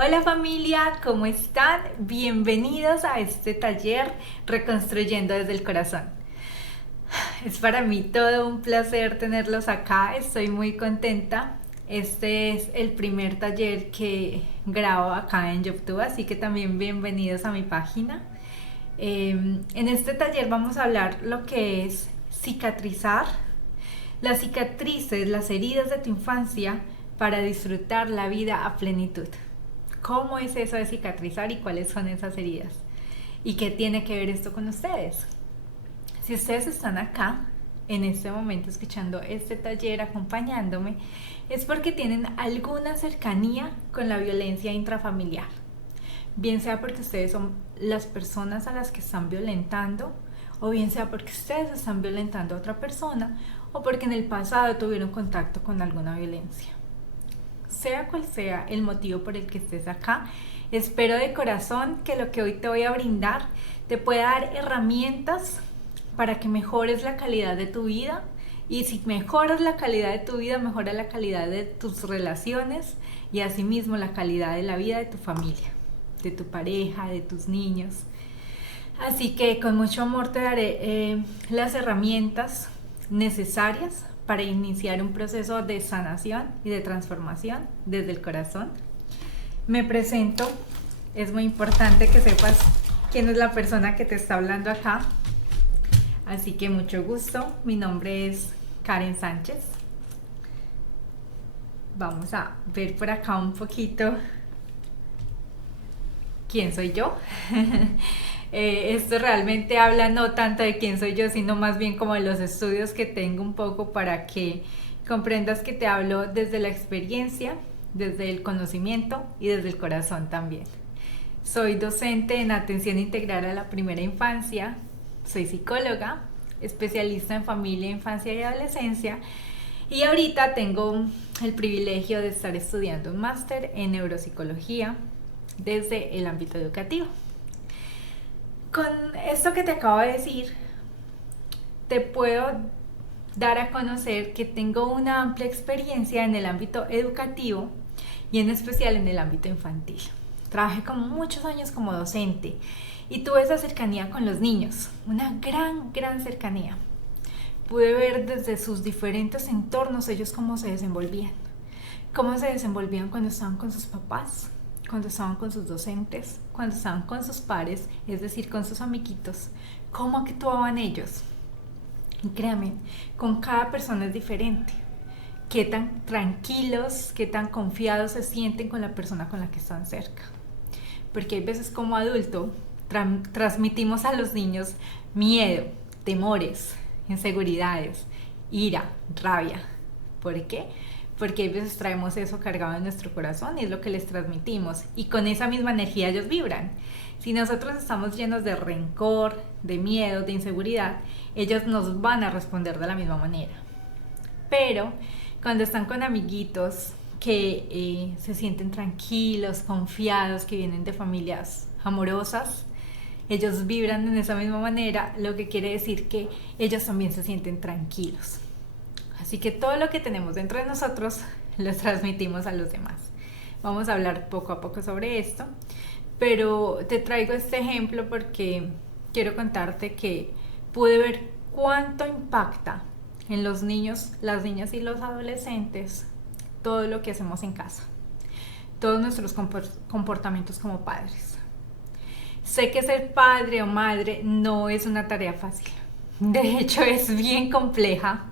Hola familia, ¿cómo están? Bienvenidos a este taller Reconstruyendo desde el Corazón. Es para mí todo un placer tenerlos acá, estoy muy contenta. Este es el primer taller que grabo acá en YouTube, así que también bienvenidos a mi página. En este taller vamos a hablar lo que es cicatrizar, las cicatrices, las heridas de tu infancia para disfrutar la vida a plenitud. ¿Cómo es eso de cicatrizar y cuáles son esas heridas? ¿Y qué tiene que ver esto con ustedes? Si ustedes están acá, en este momento, escuchando este taller, acompañándome, es porque tienen alguna cercanía con la violencia intrafamiliar. Bien sea porque ustedes son las personas a las que están violentando, o bien sea porque ustedes están violentando a otra persona, o porque en el pasado tuvieron contacto con alguna violencia. Sea cual sea el motivo por el que estés acá, espero de corazón que lo que hoy te voy a brindar te pueda dar herramientas para que mejores la calidad de tu vida. Y si mejoras la calidad de tu vida, mejora la calidad de tus relaciones y asimismo la calidad de la vida de tu familia, de tu pareja, de tus niños. Así que con mucho amor te daré las herramientas necesarias para iniciar un proceso de sanación y de transformación desde el corazón. Me presento, es muy importante que sepas quién es la persona que te está hablando acá. Así que mucho gusto, mi nombre es Karen Sánchez. Vamos a ver por acá un poquito quién soy yo. Esto realmente habla no tanto de quién soy yo, sino más bien como de los estudios que tengo un poco para que comprendas que te hablo desde la experiencia, desde el conocimiento y desde el corazón también. Soy docente en atención integral a la primera infancia, soy psicóloga, especialista en familia, infancia y adolescencia, y ahorita tengo el privilegio de estar estudiando un máster en neuropsicología desde el ámbito educativo. Con esto que te acabo de decir, te puedo dar a conocer que tengo una amplia experiencia en el ámbito educativo y en especial en el ámbito infantil. Trabajé como muchos años como docente y tuve esa cercanía con los niños, una gran cercanía. Pude ver desde sus diferentes entornos ellos cómo se desenvolvían cuando estaban con sus papás, cuando estaban con sus docentes, cuando estaban con sus pares, es decir, con sus amiguitos, cómo actuaban ellos. Y créanme, con cada persona es diferente. Qué tan tranquilos, qué tan confiados se sienten con la persona con la que están cerca. Porque hay veces como adulto transmitimos a los niños miedo, temores, inseguridades, ira, rabia. ¿Por qué? Porque a veces traemos eso cargado en nuestro corazón y es lo que les transmitimos. Y con esa misma energía ellos vibran. Si nosotros estamos llenos de rencor, de miedo, de inseguridad, ellos nos van a responder de la misma manera. Pero cuando están con amiguitos que se sienten tranquilos, confiados, que vienen de familias amorosas, ellos vibran en esa misma manera, lo que quiere decir que ellos también se sienten tranquilos. Así que todo lo que tenemos dentro de nosotros lo transmitimos a los demás. Vamos a hablar poco a poco sobre esto, pero te traigo este ejemplo porque quiero contarte que pude ver cuánto impacta en los niños, las niñas y los adolescentes todo lo que hacemos en casa, todos nuestros comportamientos como padres. Sé que ser padre o madre no es una tarea fácil, de hecho es bien compleja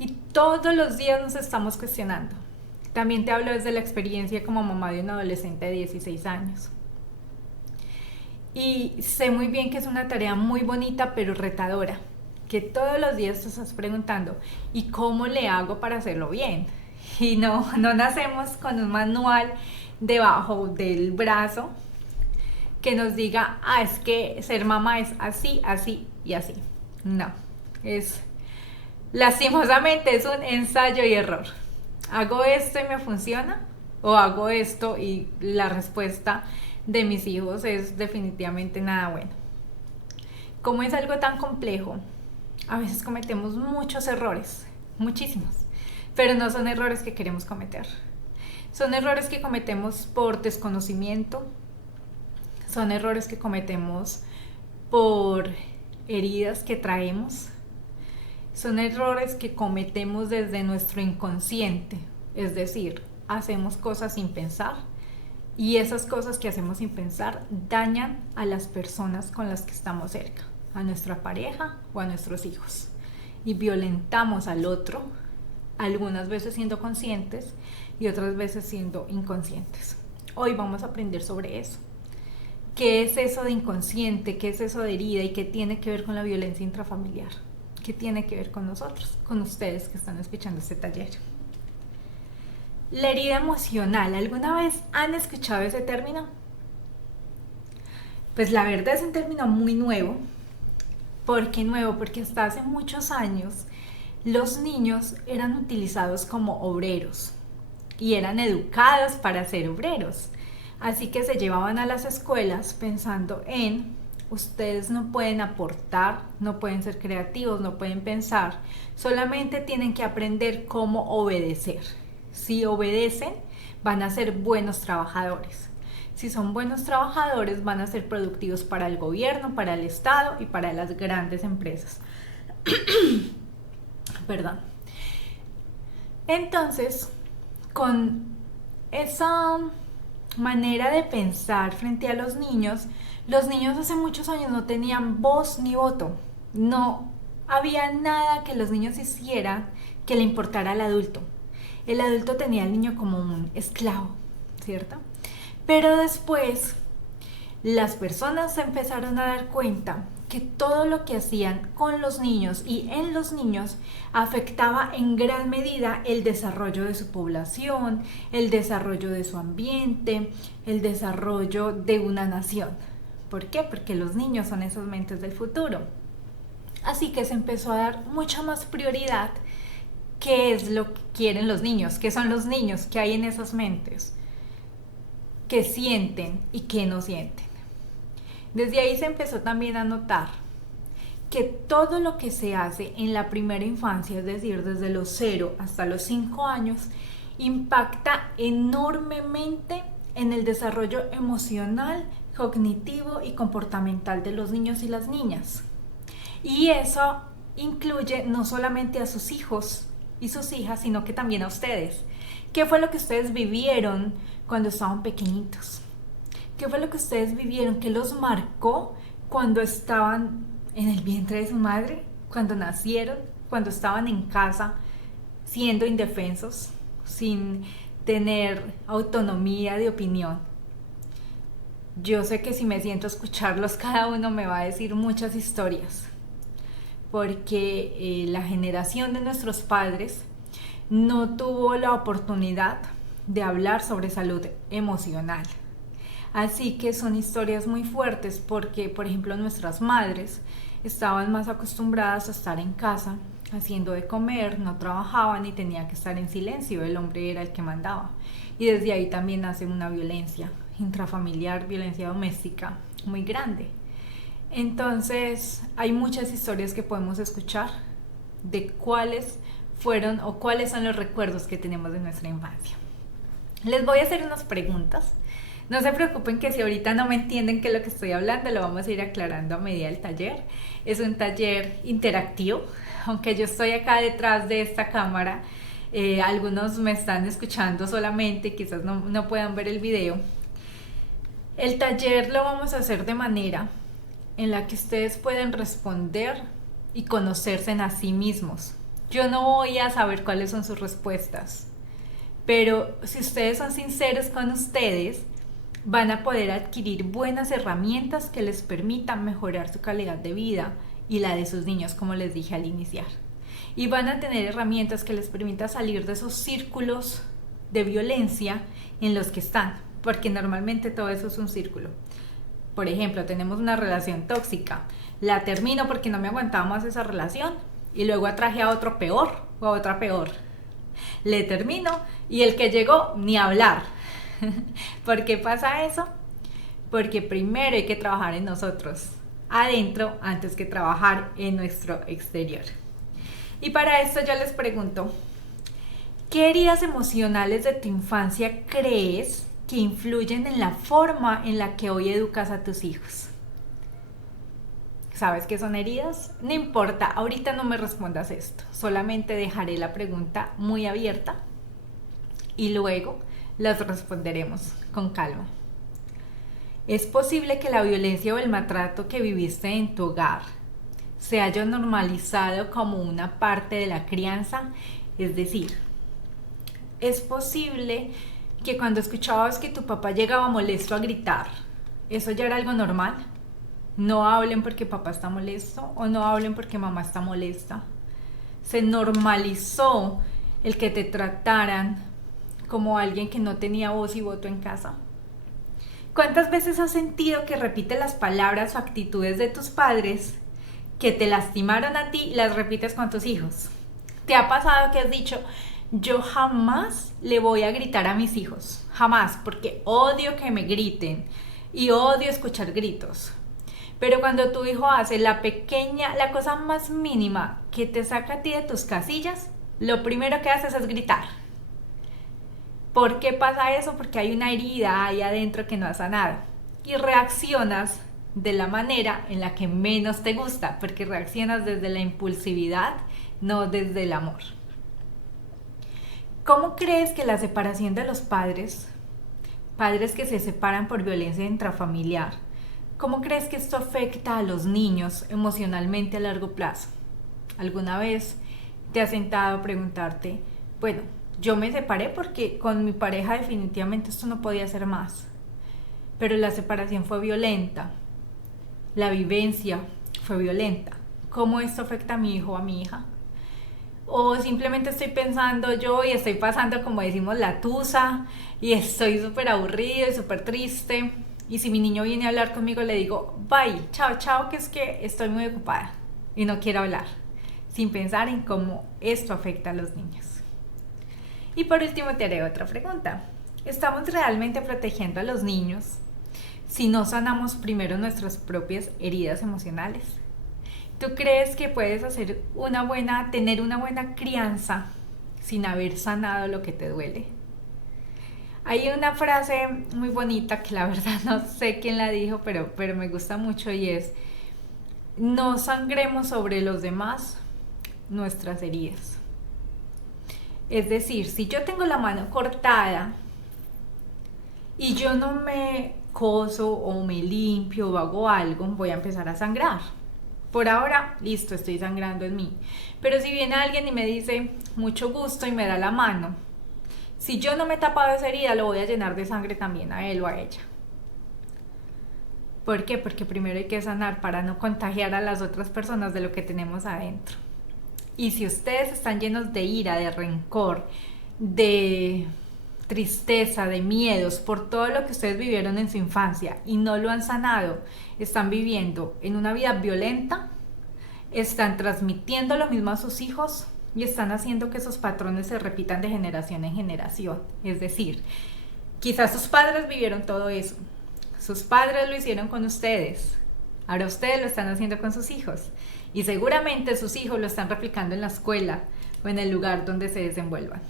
y todos los días nos estamos cuestionando. También te hablo desde la experiencia como mamá de un adolescente de 16 años. Y sé muy bien que es una tarea muy bonita pero retadora, que todos los días te estás preguntando, ¿y cómo le hago para hacerlo bien? Y no nacemos con un manual debajo del brazo que nos diga, es que ser mamá es así, así y así. No, lastimosamente es un ensayo y error. ¿Hago esto y me funciona? ¿O hago esto y la respuesta de mis hijos es definitivamente nada bueno? Como es algo tan complejo, a veces cometemos muchos errores, muchísimos, pero no son errores que queremos cometer. Son errores que cometemos por desconocimiento, son errores que cometemos por heridas que traemos, son errores que cometemos desde nuestro inconsciente, es decir, hacemos cosas sin pensar y esas cosas que hacemos sin pensar dañan a las personas con las que estamos cerca, a nuestra pareja o a nuestros hijos, y violentamos al otro, algunas veces siendo conscientes y otras veces siendo inconscientes. Hoy vamos a aprender sobre eso. ¿Qué es eso de inconsciente? ¿Qué es eso de herida? ¿Y qué tiene que ver con la violencia intrafamiliar? ¿Qué tiene que ver con nosotros, con ustedes que están escuchando este taller? La herida emocional, ¿alguna vez han escuchado ese término? Pues la verdad es un término muy nuevo. ¿Por qué nuevo? Porque hasta hace muchos años los niños eran utilizados como obreros y eran educados para ser obreros. Así que se llevaban a las escuelas pensando en: ustedes no pueden aportar, no pueden ser creativos, no pueden pensar, solamente tienen que aprender cómo obedecer. Si obedecen, van a ser buenos trabajadores. Si son buenos trabajadores, van a ser productivos para el gobierno, para el Estado y para las grandes empresas. Perdón. Entonces, con esa manera de pensar frente a los niños hace muchos años no tenían voz ni voto. No había nada que los niños hicieran que le importara al adulto. El adulto tenía al niño como un esclavo, ¿cierto? Pero después las personas se empezaron a dar cuenta que todo lo que hacían con los niños y en los niños afectaba en gran medida el desarrollo de su población, el desarrollo de su ambiente, el desarrollo de una nación. ¿Por qué? Porque los niños son esas mentes del futuro. Así que se empezó a dar mucha más prioridad qué es lo que quieren los niños, qué son los niños, qué hay en esas mentes, qué sienten y qué no sienten. Desde ahí se empezó también a notar que todo lo que se hace en la primera infancia, es decir, desde los 0 hasta los 5 años, impacta enormemente en el desarrollo emocional, cognitivo y comportamental de los niños y las niñas. Y eso incluye no solamente a sus hijos y sus hijas, sino que también a ustedes. ¿Qué fue lo que ustedes vivieron cuando estaban pequeñitos? ¿Qué fue lo que ustedes vivieron? ¿Qué los marcó cuando estaban en el vientre de su madre? ¿Cuando nacieron? ¿Cuando estaban en casa siendo indefensos? Sin tener autonomía de opinión. Yo sé que si me siento a escucharlos, cada uno me va a decir muchas historias. Porque la generación de nuestros padres no tuvo la oportunidad de hablar sobre salud emocional. Así que son historias muy fuertes porque, por ejemplo, nuestras madres estaban más acostumbradas a estar en casa haciendo de comer, no trabajaban y tenían que estar en silencio, el hombre era el que mandaba. Y desde ahí también nace una violencia intrafamiliar, violencia doméstica muy grande. Entonces, hay muchas historias que podemos escuchar de cuáles fueron o cuáles son los recuerdos que tenemos de nuestra infancia. Les voy a hacer unas preguntas. No se preocupen que si ahorita no me entienden qué es lo que estoy hablando, lo vamos a ir aclarando a medida del taller. Es un taller interactivo, aunque yo estoy acá detrás de esta cámara. Algunos me están escuchando solamente, quizás no puedan ver el video. El taller lo vamos a hacer de manera en la que ustedes pueden responder y conocerse a sí mismos. Yo no voy a saber cuáles son sus respuestas, pero si ustedes son sinceros con ustedes, van a poder adquirir buenas herramientas que les permitan mejorar su calidad de vida y la de sus niños, como les dije al iniciar. Y van a tener herramientas que les permitan salir de esos círculos de violencia en los que están, porque normalmente todo eso es un círculo. Por ejemplo, tenemos una relación tóxica, la termino porque no me aguantaba más esa relación y luego atraje a otro peor o a otra peor. Le termino y el que llegó, ni hablar. ¿Por qué pasa eso? Porque primero hay que trabajar en nosotros, adentro, antes que trabajar en nuestro exterior. Y para esto yo les pregunto, ¿Qué heridas emocionales de tu infancia crees que influyen en la forma en la que hoy educas a tus hijos? ¿Sabes qué son heridas? No importa, ahorita no me respondas esto, solamente dejaré la pregunta muy abierta y luego las responderemos con calma. ¿Es posible que la violencia o el maltrato que viviste en tu hogar se haya normalizado como una parte de la crianza? Es decir, ¿es posible que cuando escuchabas que tu papá llegaba molesto a gritar, eso ya era algo normal? No hablen porque papá está molesto o no hablen porque mamá está molesta. Se normalizó el que te trataran como alguien que no tenía voz y voto en casa. ¿Cuántas veces has sentido que repites las palabras o actitudes de tus padres que te lastimaron a ti y las repites con tus hijos? ¿Te ha pasado que has dicho, yo jamás le voy a gritar a mis hijos? Jamás, porque odio que me griten y odio escuchar gritos. Pero cuando tu hijo hace la cosa más mínima que te saca a ti de tus casillas, lo primero que haces es gritar. ¿Por qué pasa eso? Porque hay una herida ahí adentro que no ha sanado. Y reaccionas de la manera en la que menos te gusta, porque reaccionas desde la impulsividad, no desde el amor. ¿Cómo crees que la separación de los padres que se separan por violencia intrafamiliar, cómo crees que esto afecta a los niños emocionalmente a largo plazo? ¿Alguna vez te has sentado a preguntarte, bueno, yo me separé porque con mi pareja definitivamente esto no podía ser más, pero la separación fue violenta, la vivencia fue violenta? ¿Cómo esto afecta a mi hijo o a mi hija? O simplemente estoy pensando yo y estoy pasando, como decimos, la tusa y estoy súper aburrido y súper triste, y si mi niño viene a hablar conmigo le digo, bye, chao, chao, que es que estoy muy ocupada y no quiero hablar, sin pensar en cómo esto afecta a los niños. Y por último te haré otra pregunta. ¿Estamos realmente protegiendo a los niños si no sanamos primero nuestras propias heridas emocionales? ¿Tú crees que puedes tener una buena crianza sin haber sanado lo que te duele? Hay una frase muy bonita que la verdad no sé quién la dijo, pero me gusta mucho, y es, no sangremos sobre los demás nuestras heridas. Es decir, si yo tengo la mano cortada y yo no me coso o me limpio o hago algo, voy a empezar a sangrar. Por ahora, listo, estoy sangrando en mí. Pero si viene alguien y me dice, mucho gusto, y me da la mano, si yo no me he tapado esa herida, lo voy a llenar de sangre también a él o a ella. ¿Por qué? Porque primero hay que sanar para no contagiar a las otras personas de lo que tenemos adentro. Y si ustedes están llenos de ira, de rencor, de tristeza, de miedos por todo lo que ustedes vivieron en su infancia y no lo han sanado, están viviendo en una vida violenta, están transmitiendo lo mismo a sus hijos y están haciendo que esos patrones se repitan de generación en generación. Es decir, quizás sus padres vivieron todo eso, sus padres lo hicieron con ustedes, ahora ustedes lo están haciendo con sus hijos y seguramente sus hijos lo están replicando en la escuela o en el lugar donde se desenvuelvan.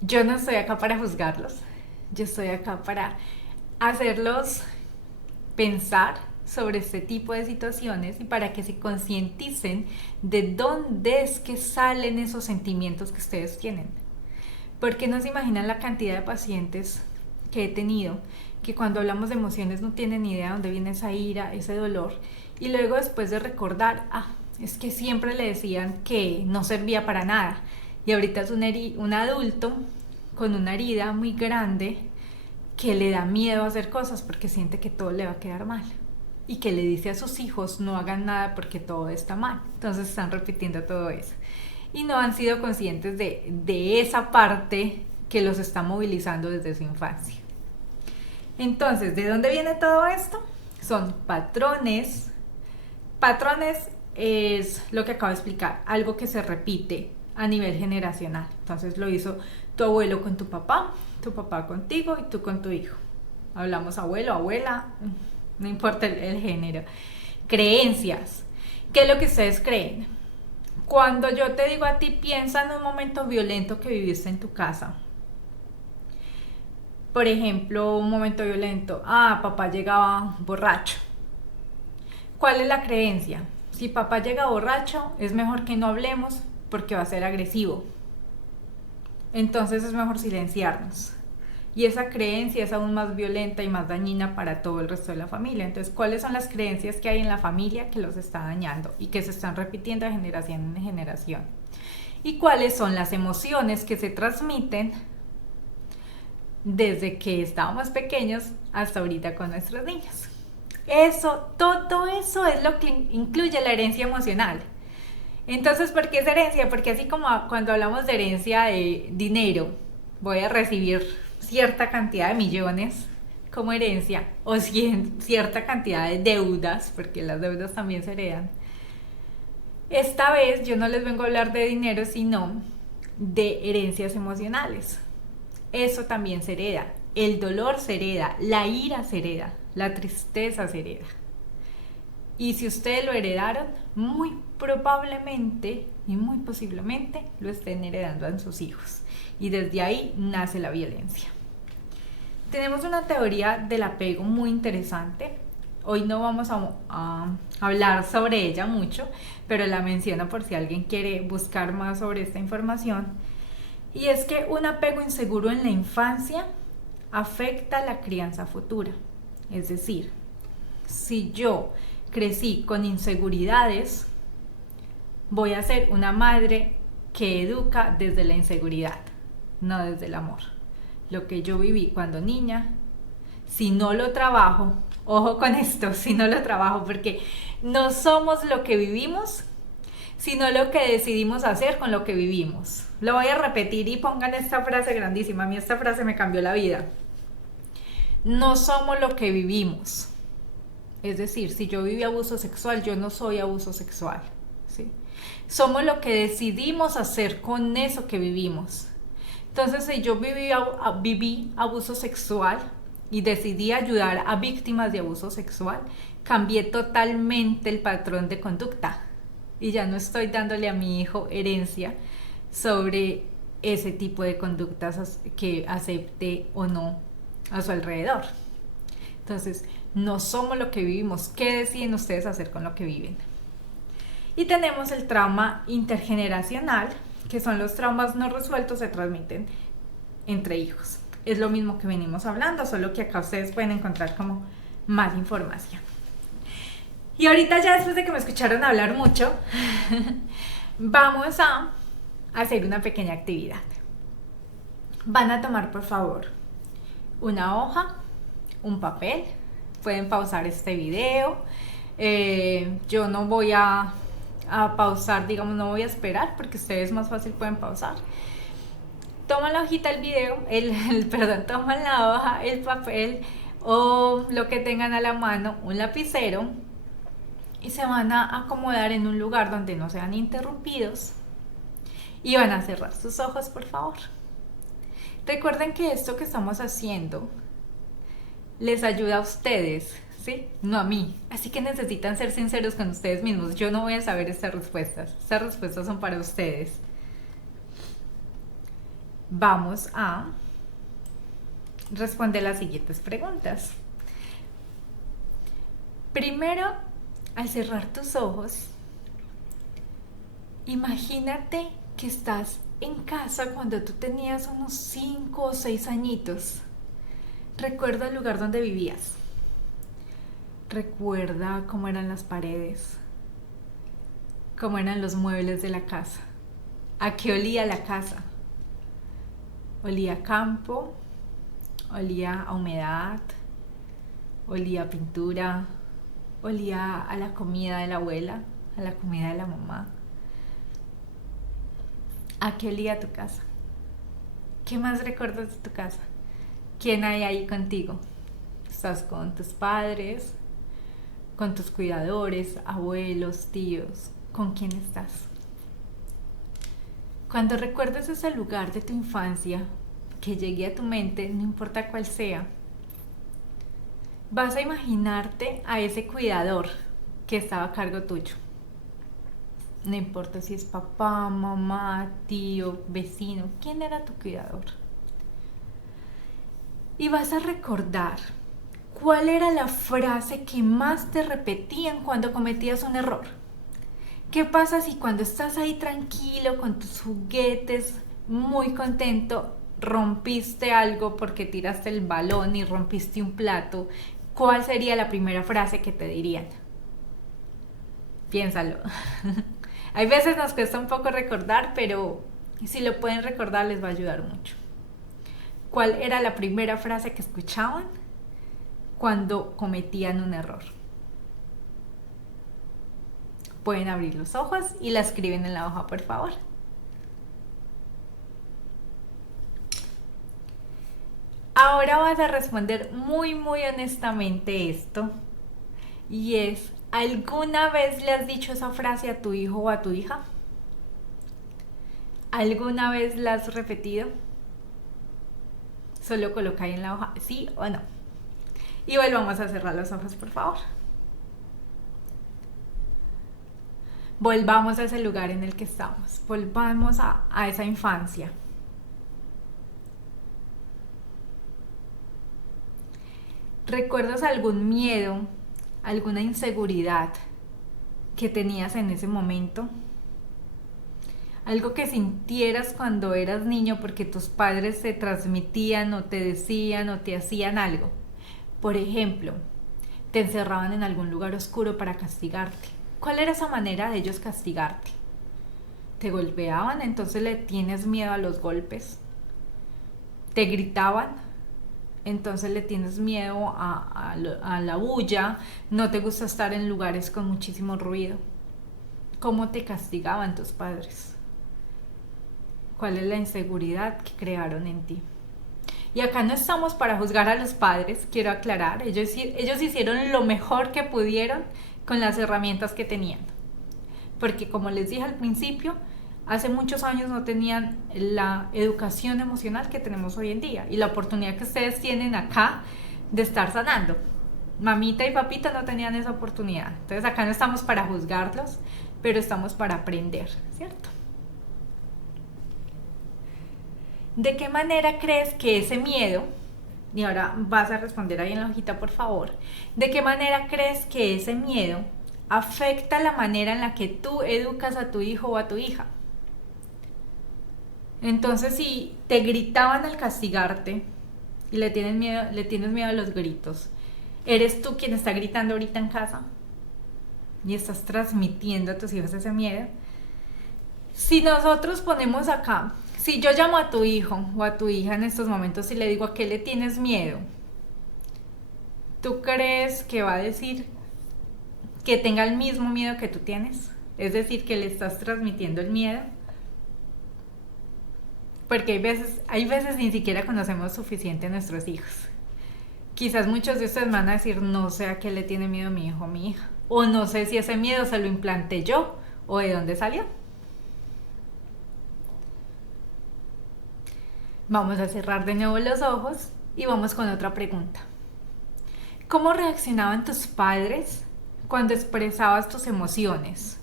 Yo no estoy acá para juzgarlos, yo estoy acá para hacerlos pensar sobre este tipo de situaciones y para que se concienticen de dónde es que salen esos sentimientos que ustedes tienen. Porque no se imaginan la cantidad de pacientes que he tenido que cuando hablamos de emociones no tienen ni idea de dónde viene esa ira, ese dolor, y luego después de recordar, es que siempre le decían que no servía para nada, y ahorita es un adulto con una herida muy grande que le da miedo a hacer cosas porque siente que todo le va a quedar mal y que le dice a sus hijos no hagan nada porque todo está mal. Entonces están repitiendo todo eso y no han sido conscientes de esa parte que los está movilizando desde su infancia. Entonces, ¿de dónde viene todo esto? Son patrones. Patrones es lo que acabo de explicar, algo que se repite a nivel generacional. Entonces lo hizo tu abuelo con tu papá contigo y tú con tu hijo. Hablamos abuelo, abuela, no importa el género. Creencias. ¿Qué es lo que ustedes creen? Cuando yo te digo a ti, piensa en un momento violento que viviste en tu casa. Por ejemplo, un momento violento. Papá llegaba borracho. ¿Cuál es la creencia? Si papá llega borracho, es mejor que no hablemos porque va a ser agresivo. Entonces es mejor silenciarnos. Y esa creencia es aún más violenta y más dañina para todo el resto de la familia. Entonces, ¿cuáles son las creencias que hay en la familia que los está dañando y que se están repitiendo de generación en generación? ¿Y cuáles son las emociones que se transmiten desde que estábamos pequeños hasta ahorita con nuestros niños? Todo eso es lo que incluye la herencia emocional. Entonces, ¿por qué es herencia? Porque así como cuando hablamos de herencia de dinero, voy a recibir cierta cantidad de millones como herencia o cierta cantidad de deudas, porque las deudas también se heredan. Esta vez yo no les vengo a hablar de dinero, sino de herencias emocionales. Eso también se hereda. El dolor se hereda, la ira se hereda, la tristeza se hereda. Y si ustedes lo heredaron, muy probablemente y muy posiblemente lo estén heredando a sus hijos. Y desde ahí nace la violencia. Tenemos una teoría del apego muy interesante. Hoy no vamos a hablar sobre ella mucho, pero la menciono por si alguien quiere buscar más sobre esta información. Y es que un apego inseguro en la infancia afecta la crianza futura. Es decir, si yo crecí con inseguridades, voy a ser una madre que educa desde la inseguridad, no desde el amor. Lo que yo viví cuando niña, si no lo trabajo, ojo con esto, si no lo trabajo, porque no somos lo que vivimos, sino lo que decidimos hacer con lo que vivimos. Lo voy a repetir y pongan esta frase grandísima. A mí esta frase me cambió la vida. No somos lo que vivimos. Es decir, si yo viví abuso sexual, yo no soy abuso sexual, ¿sí? Somos lo que decidimos hacer con eso que vivimos. Entonces, si yo viví abuso sexual y decidí ayudar a víctimas de abuso sexual, cambié totalmente el patrón de conducta y ya no estoy dándole a mi hijo herencia sobre ese tipo de conductas que acepte o no a su alrededor. Entonces, no somos lo que vivimos. ¿Qué deciden ustedes hacer con lo que viven? Y tenemos el trauma intergeneracional, que son los traumas no resueltos se transmiten entre hijos. Es lo mismo que venimos hablando, solo que acá ustedes pueden encontrar como más información. Y ahorita ya después de que me escucharon hablar mucho, vamos a hacer una pequeña actividad. Van a tomar, por favor, una hoja, un papel. Pueden pausar este video. Yo no voy a pausar, digamos, no voy a esperar porque ustedes más fácil pueden pausar. Toman la hojita, el video, toman la hoja, el papel o lo que tengan a la mano, un lapicero, y se van a acomodar en un lugar donde no sean interrumpidos y van a cerrar sus ojos, por favor. Recuerden que esto que estamos haciendo les ayuda a ustedes, ¿sí? No a mí. Así que necesitan ser sinceros con ustedes mismos. Yo no voy a saber estas respuestas. Estas respuestas son para ustedes. Vamos a responder las siguientes preguntas. Primero, al cerrar tus ojos, imagínate que estás en casa cuando tú tenías unos 5 o 6 añitos. Recuerda el lugar donde vivías. Recuerda cómo eran las paredes, cómo eran los muebles de la casa, a qué olía la casa. Olía a campo, olía a humedad, olía a pintura, olía a la comida de la abuela, a la comida de la mamá. ¿A qué olía tu casa? ¿Qué más recuerdas de tu casa? ¿Quién hay ahí contigo? ¿Estás con tus padres? ¿Con tus cuidadores, abuelos, tíos? ¿Con quién estás? Cuando recuerdes ese lugar de tu infancia que llegue a tu mente, no importa cuál sea, vas a imaginarte a ese cuidador que estaba a cargo tuyo. No importa si es papá, mamá, tío, vecino, ¿quién era tu cuidador? Y vas a recordar cuál era la frase que más te repetían cuando cometías un error. ¿Qué pasa si cuando estás ahí tranquilo con tus juguetes, muy contento, rompiste algo porque tiraste el balón y rompiste un plato? ¿Cuál sería la primera frase que te dirían? Piénsalo. Hay veces nos cuesta un poco recordar, pero si lo pueden recordar les va a ayudar mucho. ¿Cuál era la primera frase que escuchaban cuando cometían un error? Pueden abrir los ojos y la escriben en la hoja, por favor. Ahora vas a responder muy honestamente esto, y es: ¿alguna vez le has dicho esa frase a tu hijo o a tu hija? ¿Alguna vez la has repetido? Solo coloca ahí en la hoja sí o no. Y volvamos a cerrar los ojos, por favor. Volvamos a ese lugar en el que estamos. Volvamos a esa infancia. ¿Recuerdas algún miedo, alguna inseguridad que tenías en ese momento? Algo que sintieras cuando eras niño porque tus padres te transmitían o te decían o te hacían algo. Por ejemplo, te encerraban en algún lugar oscuro para castigarte. ¿Cuál era esa manera de ellos castigarte? ¿Te golpeaban? Entonces le tienes miedo a los golpes. ¿Te gritaban? Entonces le tienes miedo a la bulla. No te gusta estar en lugares con muchísimo ruido. ¿Cómo te castigaban tus padres? ¿Cuál es la inseguridad que crearon en ti? Y acá no estamos para juzgar a los padres, quiero aclarar. Ellos hicieron lo mejor que pudieron con las herramientas que tenían. Porque como les dije al principio, hace muchos años no tenían la educación emocional que tenemos hoy en día y la oportunidad que ustedes tienen acá de estar sanando. Mamita y papita no tenían esa oportunidad. Entonces acá no estamos para juzgarlos, pero estamos para aprender, ¿cierto? ¿De qué manera crees que ese miedo, y ahora vas a responder ahí en la hojita, por favor, de qué manera crees que ese miedo afecta la manera en la que tú educas a tu hijo o a tu hija? Entonces, si te gritaban al castigarte y le tienes miedo a los gritos, ¿eres tú quien está gritando ahorita en casa? Y estás transmitiendo a tus hijos ese miedo. Si nosotros ponemos acá, si yo llamo a tu hijo o a tu hija en estos momentos y le digo: ¿a qué le tienes miedo? ¿Tú crees que va a decir que tenga el mismo miedo que tú tienes? Es decir, que le estás transmitiendo el miedo. Porque hay veces ni siquiera conocemos suficiente a nuestros hijos. Quizás muchos de ustedes van a decir: no sé a qué le tiene miedo mi hijo o mi hija. O no sé si ese miedo se lo implanté yo o de dónde salió. Vamos a cerrar de nuevo los ojos y vamos con otra pregunta. ¿Cómo reaccionaban tus padres cuando expresabas tus emociones,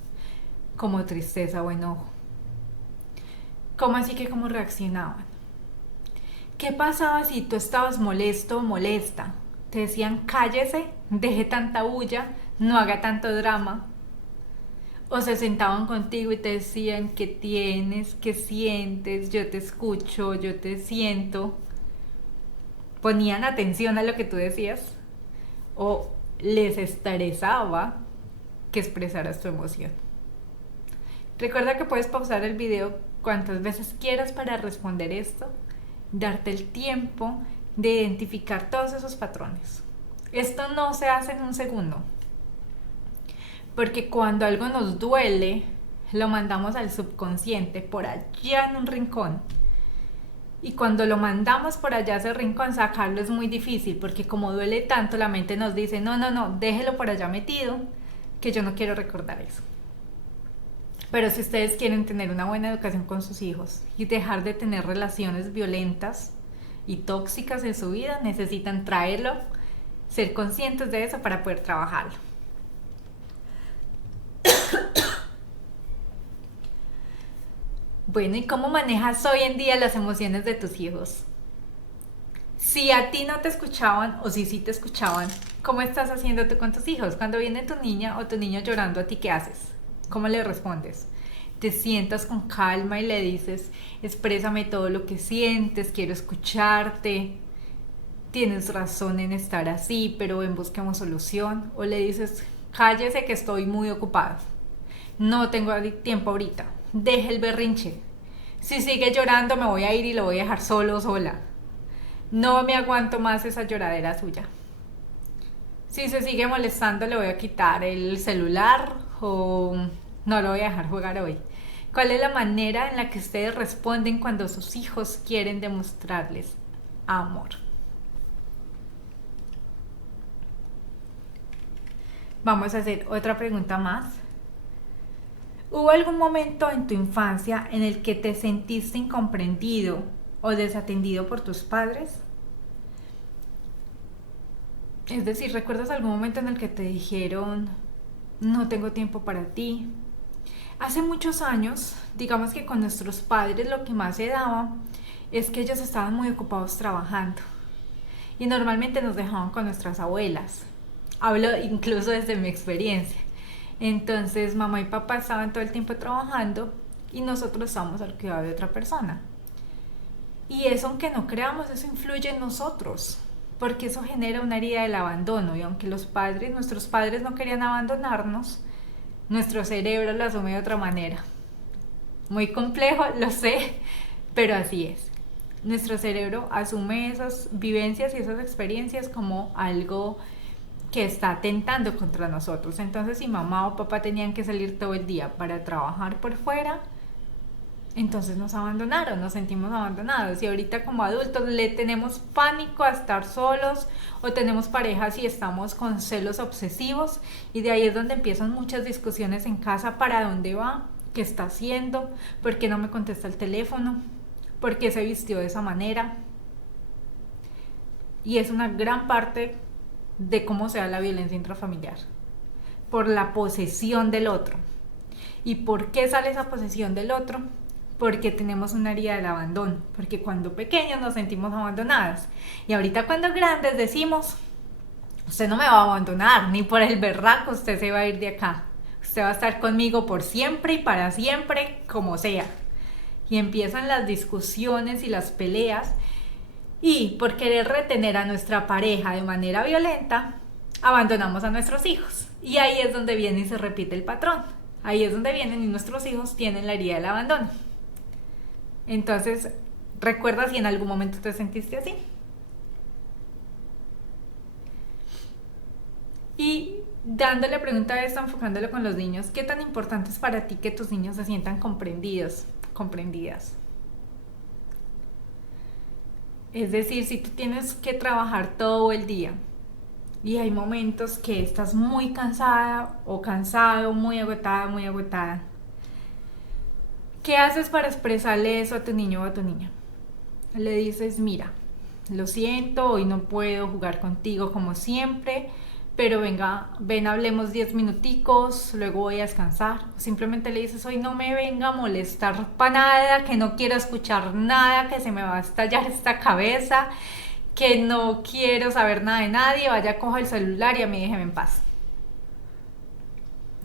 como tristeza o enojo? ¿Cómo así que cómo reaccionaban? ¿Qué pasaba si tú estabas molesto o molesta? Te decían: cállese, deje tanta bulla, no haga tanto drama. O se sentaban contigo y te decían: ¿qué tienes? ¿Qué sientes? Yo te escucho, yo te siento. Ponían atención a lo que tú decías. O les estresaba que expresaras tu emoción. Recuerda que puedes pausar el video cuantas veces quieras para responder esto, darte el tiempo de identificar todos esos patrones. Esto no se hace en un segundo, porque cuando algo nos duele, lo mandamos al subconsciente por allá en un rincón. Y cuando lo mandamos por allá a ese rincón, sacarlo es muy difícil, porque como duele tanto, la mente nos dice: no, déjelo por allá metido, que yo no quiero recordar eso. Pero si ustedes quieren tener una buena educación con sus hijos y dejar de tener relaciones violentas y tóxicas en su vida, necesitan traerlo, ser conscientes de eso para poder trabajarlo. Bueno, ¿y cómo manejas hoy en día las emociones de tus hijos? Si a ti no te escuchaban o si sí te escuchaban, ¿cómo estás haciendo tú con tus hijos? Cuando viene tu niña o tu niño llorando a ti, ¿qué haces? ¿Cómo le respondes? Te sientas con calma y le dices, exprésame todo lo que sientes, quiero escucharte, tienes razón en estar así, pero ven, busquemos solución. O le dices, cállese que estoy muy ocupado, no tengo tiempo ahorita, deje el berrinche. Si sigue llorando me voy a ir y lo voy a dejar solo o sola. No me aguanto más esa lloradera suya. Si se sigue molestando le voy a quitar el celular o no lo voy a dejar jugar hoy. ¿Cuál es la manera en la que ustedes responden cuando sus hijos quieren demostrarles amor? Vamos a hacer otra pregunta más. ¿Hubo algún momento en tu infancia en el que te sentiste incomprendido o desatendido por tus padres? Es decir, ¿recuerdas algún momento en el que te dijeron, no tengo tiempo para ti? Hace muchos años, digamos que con nuestros padres lo que más se daba es que ellos estaban muy ocupados trabajando y normalmente nos dejaban con nuestras abuelas. Hablo incluso desde mi experiencia. Entonces mamá y papá estaban todo el tiempo trabajando y nosotros estábamos al cuidado de otra persona. Y eso, aunque no creamos, eso influye en nosotros, porque eso genera una herida del abandono. Y aunque nuestros padres no querían abandonarnos, nuestro cerebro lo asume de otra manera. Muy complejo, lo sé, pero así es. Nuestro cerebro asume esas vivencias y esas experiencias como algo que está atentando contra nosotros. Entonces, si mamá o papá tenían que salir todo el día para trabajar por fuera, entonces nos abandonaron, nos sentimos abandonados. Y ahorita como adultos le tenemos pánico a estar solos, o tenemos parejas y estamos con celos obsesivos, y de ahí es donde empiezan muchas discusiones en casa: ¿para dónde va? ¿Qué está haciendo? ¿Por qué no me contesta el teléfono? ¿Por qué se vistió de esa manera? Y es una gran parte de cómo se da la violencia intrafamiliar, por la posesión del otro. ¿Y por qué sale esa posesión del otro? Porque tenemos una herida del abandono, porque cuando pequeños nos sentimos abandonadas y ahorita cuando grandes decimos, usted no me va a abandonar, ni por el berraco usted se va a ir de acá, usted va a estar conmigo por siempre y para siempre, como sea. Y empiezan las discusiones y las peleas, y por querer retener a nuestra pareja de manera violenta, abandonamos a nuestros hijos. Y ahí es donde viene y se repite el patrón. Ahí es donde vienen y nuestros hijos tienen la herida del abandono. Entonces, ¿recuerdas si en algún momento te sentiste así? Y dándole pregunta a esto, enfocándolo con los niños, ¿qué tan importante es para ti que tus niños se sientan comprendidos, comprendidas? Es decir, si tú tienes que trabajar todo el día y hay momentos que estás muy cansada o cansado, muy agotada, ¿qué haces para expresarle eso a tu niño o a tu niña? Le dices, mira, lo siento, hoy no puedo jugar contigo como siempre, pero venga, ven, hablemos 10 minuticos, luego voy a descansar. Simplemente le dices, hoy no me venga a molestar para nada, que no quiero escuchar nada, que se me va a estallar esta cabeza, que no quiero saber nada de nadie, vaya, coja el celular y a mí déjeme en paz.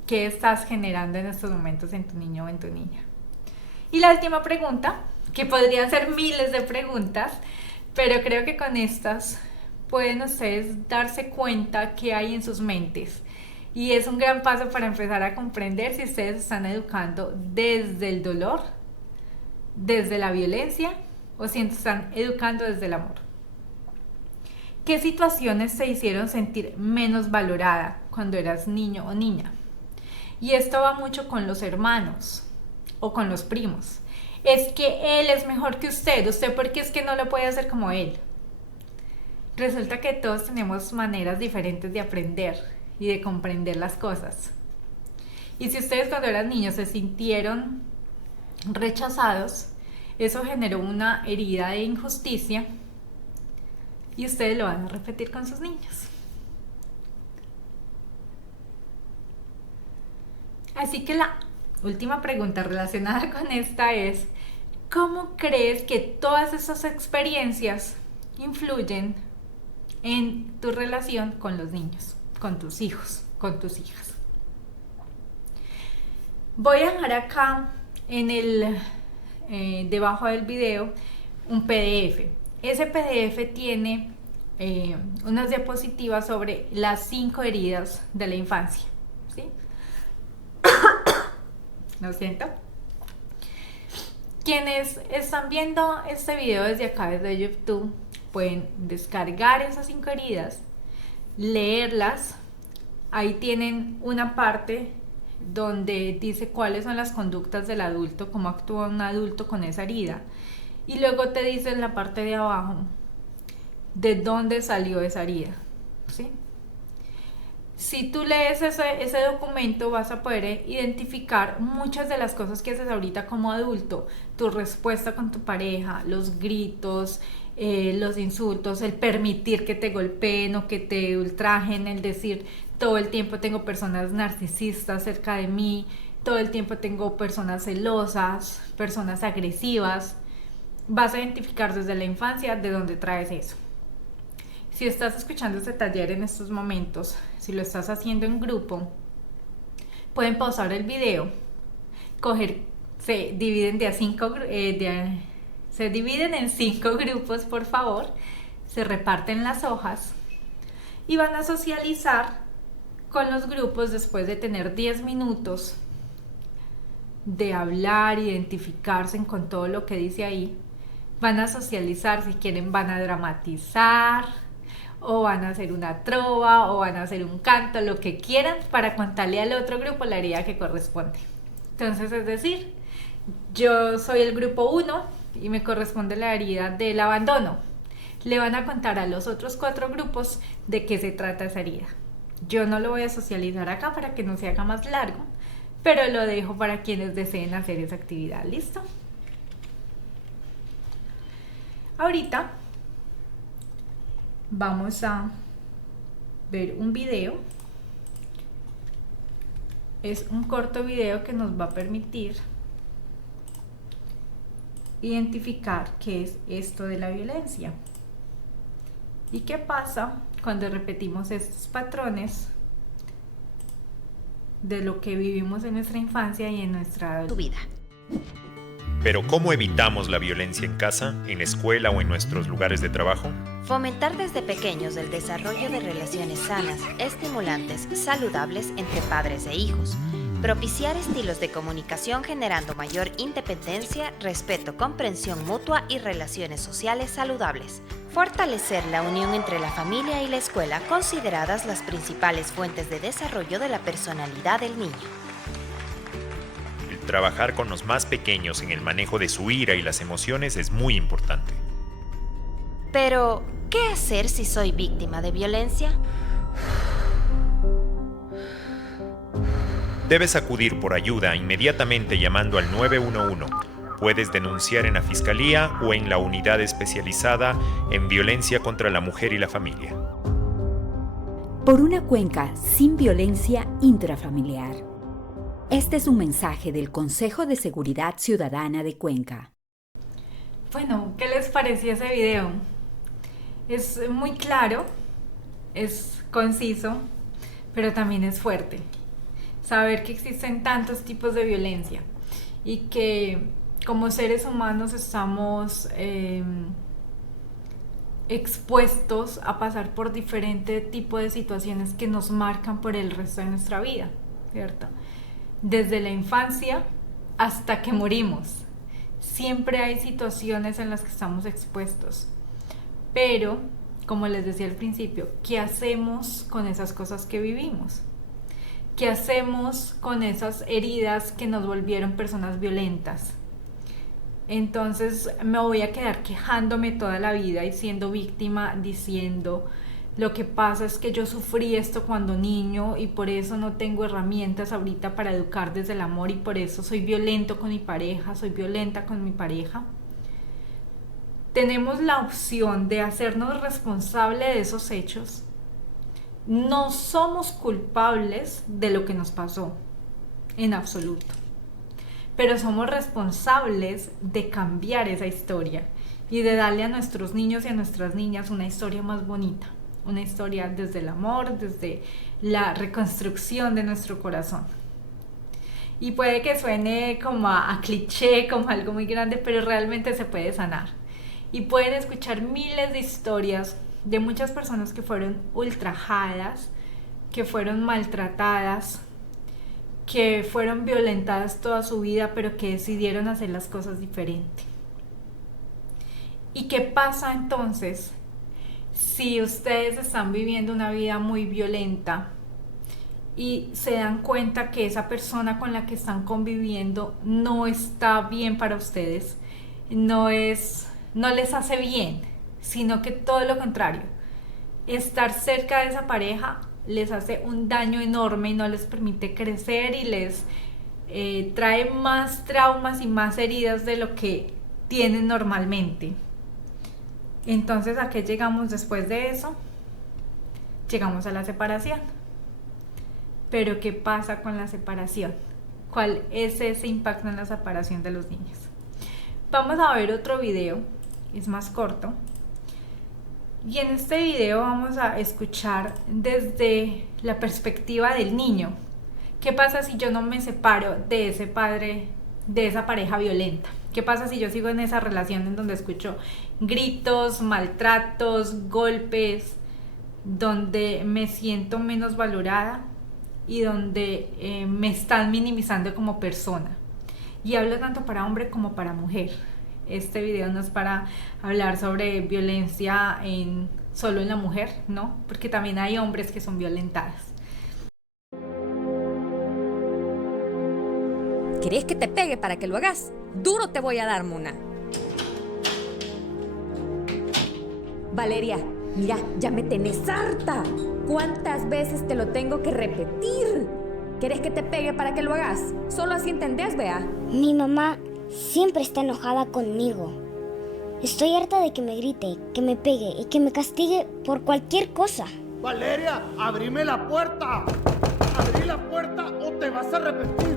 ¿Qué estás generando en estos momentos en tu niño o en tu niña? Y la última pregunta, que podrían ser miles de preguntas, pero creo que con estas pueden ustedes darse cuenta qué hay en sus mentes. Y es un gran paso para empezar a comprender si ustedes están educando desde el dolor, desde la violencia, o si están educando desde el amor. ¿Qué situaciones te hicieron sentir menos valorada cuando eras niño o niña? Y esto va mucho con los hermanos o con los primos. Es que él es mejor que usted ¿por qué es que no lo puede hacer como él? Resulta que todos tenemos maneras diferentes de aprender y de comprender las cosas. Y si ustedes cuando eran niños se sintieron rechazados, eso generó una herida de injusticia y ustedes lo van a repetir con sus niños. Así que la última pregunta relacionada con esta es, ¿cómo crees que todas esas experiencias influyen en tu relación con los niños, con tus hijos, con tus hijas? Voy a dejar acá en el debajo del video un PDF. Ese PDF tiene unas diapositivas sobre las 5 heridas de la infancia, ¿sí? Lo siento. Quienes están viendo este video desde acá, desde YouTube, pueden descargar esas 5 heridas, leerlas. Ahí tienen una parte donde dice cuáles son las conductas del adulto, cómo actúa un adulto con esa herida. Y luego te dice en la parte de abajo de dónde salió esa herida, ¿sí? Si tú lees ese documento vas a poder identificar muchas de las cosas que haces ahorita como adulto, tu respuesta con tu pareja, los gritos, los insultos, el permitir que te golpeen o que te ultrajen, el decir todo el tiempo tengo personas narcisistas cerca de mí, todo el tiempo tengo personas celosas, personas agresivas. Vas a identificar desde la infancia de dónde traes eso. Si estás escuchando este taller en estos momentos, si lo estás haciendo en grupo, pueden pausar el video, se dividen en 5 grupos, por favor, se reparten las hojas y van a socializar con los grupos después de tener 10 minutos de hablar, identificarse con todo lo que dice ahí. Van a socializar, si quieren van a dramatizar, o van a hacer una trova, o van a hacer un canto, lo que quieran, para contarle al otro grupo la herida que corresponde. Entonces, es decir, yo soy el grupo 1 y me corresponde la herida del abandono. Le van a contar a los otros 4 grupos de qué se trata esa herida. Yo no lo voy a socializar acá para que no se haga más largo, pero lo dejo para quienes deseen hacer esa actividad. ¿Listo? Ahorita vamos a ver un video. Es un corto video que nos va a permitir identificar qué es esto de la violencia y qué pasa cuando repetimos estos patrones de lo que vivimos en nuestra infancia y en nuestra vida. Pero ¿cómo evitamos la violencia en casa, en la escuela o en nuestros lugares de trabajo? Fomentar desde pequeños el desarrollo de relaciones sanas, estimulantes, saludables entre padres e hijos. Propiciar estilos de comunicación generando mayor independencia, respeto, comprensión mutua y relaciones sociales saludables. Fortalecer la unión entre la familia y la escuela, consideradas las principales fuentes de desarrollo de la personalidad del niño. El trabajar con los más pequeños en el manejo de su ira y las emociones es muy importante. Pero, ¿qué hacer si soy víctima de violencia? Debes acudir por ayuda inmediatamente llamando al 911. Puedes denunciar en la Fiscalía o en la Unidad Especializada en Violencia contra la Mujer y la Familia. Por una Cuenca sin violencia intrafamiliar. Este es un mensaje del Consejo de Seguridad Ciudadana de Cuenca. Bueno, ¿qué les pareció ese video? Es muy claro, es conciso, pero también es fuerte. Saber que existen tantos tipos de violencia y que como seres humanos estamos expuestos a pasar por diferentes tipos de situaciones que nos marcan por el resto de nuestra vida, ¿cierto? Desde la infancia hasta que morimos. Siempre hay situaciones en las que estamos expuestos. Pero, como les decía al principio, ¿qué hacemos con esas cosas que vivimos? ¿Qué hacemos con esas heridas que nos volvieron personas violentas? Entonces me voy a quedar quejándome toda la vida y siendo víctima, diciendo lo que pasa es que yo sufrí esto cuando niño y por eso no tengo herramientas ahorita para educar desde el amor y por eso soy violento con mi pareja, soy violenta con mi pareja. Tenemos la opción de hacernos responsable de esos hechos. No somos culpables de lo que nos pasó, en absoluto. pero somos responsables de cambiar esa historia y de darle a nuestros niños y a nuestras niñas una historia más bonita, una historia desde el amor, desde la reconstrucción de nuestro corazón. Y puede que suene como a cliché, como algo muy grande, pero realmente se puede sanar. Y pueden escuchar miles de historias de muchas personas que fueron ultrajadas, que fueron maltratadas, que fueron violentadas toda su vida, pero que decidieron hacer las cosas diferente. ¿Y qué pasa entonces si ustedes están viviendo una vida muy violenta y se dan cuenta que esa persona con la que están conviviendo no está bien para ustedes, no les hace bien, sino que todo lo contrario, estar cerca de esa pareja les hace un daño enorme y no les permite crecer y les trae más traumas y más heridas de lo que tienen normalmente? Entonces, ¿a qué llegamos después de eso? Llegamos a la separación. Pero ¿qué pasa con la separación? ¿Cuál es ese impacto en la separación de los niños? Vamos a ver otro video, es más corto. Y en este video vamos a escuchar desde la perspectiva del niño. ¿Qué pasa si yo no me separo de ese padre, de esa pareja violenta? ¿Qué pasa si yo sigo en esa relación en donde escucho gritos, maltratos, golpes, donde me siento menos valorada y donde me están minimizando como persona? Y hablo tanto para hombre como para mujer. Este video no es para hablar sobre violencia solo en la mujer, ¿no? Porque también hay hombres que son violentados. ¿Querés que te pegue para que lo hagas? Duro te voy a dar, mona. Valeria, mira, ya me tenés harta. ¿Cuántas veces te lo tengo que repetir? ¿Querés que te pegue para que lo hagas? Solo así entendés, vea. Mi mamá siempre está enojada conmigo. Estoy harta de que me grite, que me pegue y que me castigue por cualquier cosa. Valeria, abrime la puerta. Abrí la puerta o te vas a arrepentir.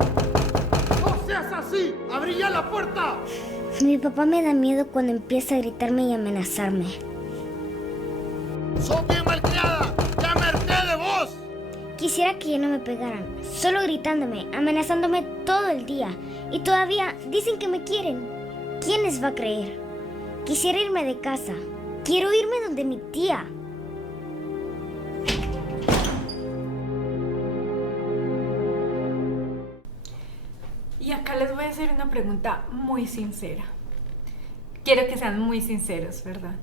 ¡No seas así! ¡Abrí ya la puerta! Mi papá me da miedo cuando empieza a gritarme y amenazarme. ¡Sos bien malcriada! ¡Ya me harté de vos! Quisiera que ya no me pegaran, solo gritándome, amenazándome todo el día. Y todavía dicen que me quieren. ¿Quién les va a creer? Quisiera irme de casa. Quiero irme donde mi tía. Y acá les voy a hacer una pregunta muy sincera. Quiero que sean muy sinceros, ¿verdad?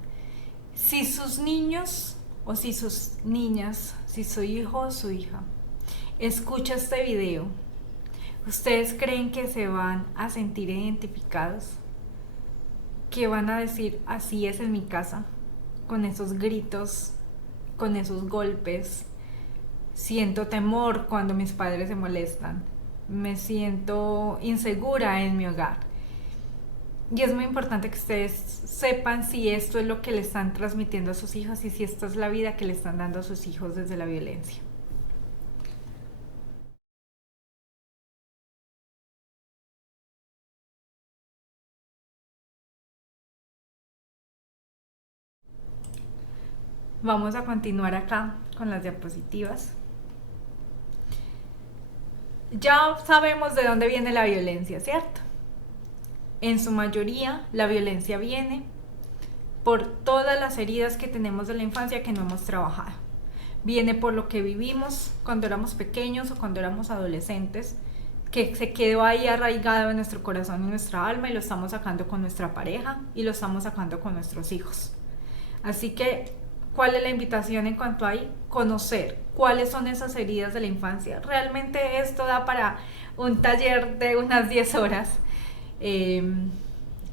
Si sus niños o si sus niñas, si su hijo o su hija escucha este video, ¿ustedes creen que se van a sentir identificados? ¿Que van a decir, así es en mi casa? Con esos gritos, con esos golpes. Siento temor cuando mis padres se molestan. Me siento insegura en mi hogar. Y es muy importante que ustedes sepan si esto es lo que le están transmitiendo a sus hijos y si esta es la vida que le están dando a sus hijos desde la violencia. Vamos a continuar acá con las diapositivas. Ya sabemos de dónde viene la violencia, ¿cierto? En su mayoría, la violencia viene por todas las heridas que tenemos de la infancia que no hemos trabajado. Viene por lo que vivimos cuando éramos pequeños o cuando éramos adolescentes, que se quedó ahí arraigado en nuestro corazón y nuestra alma y lo estamos sacando con nuestra pareja y lo estamos sacando con nuestros hijos. Así que, ¿cuál es la invitación en cuanto a conocer cuáles son esas heridas de la infancia? Realmente esto da para un taller de unas 10 horas.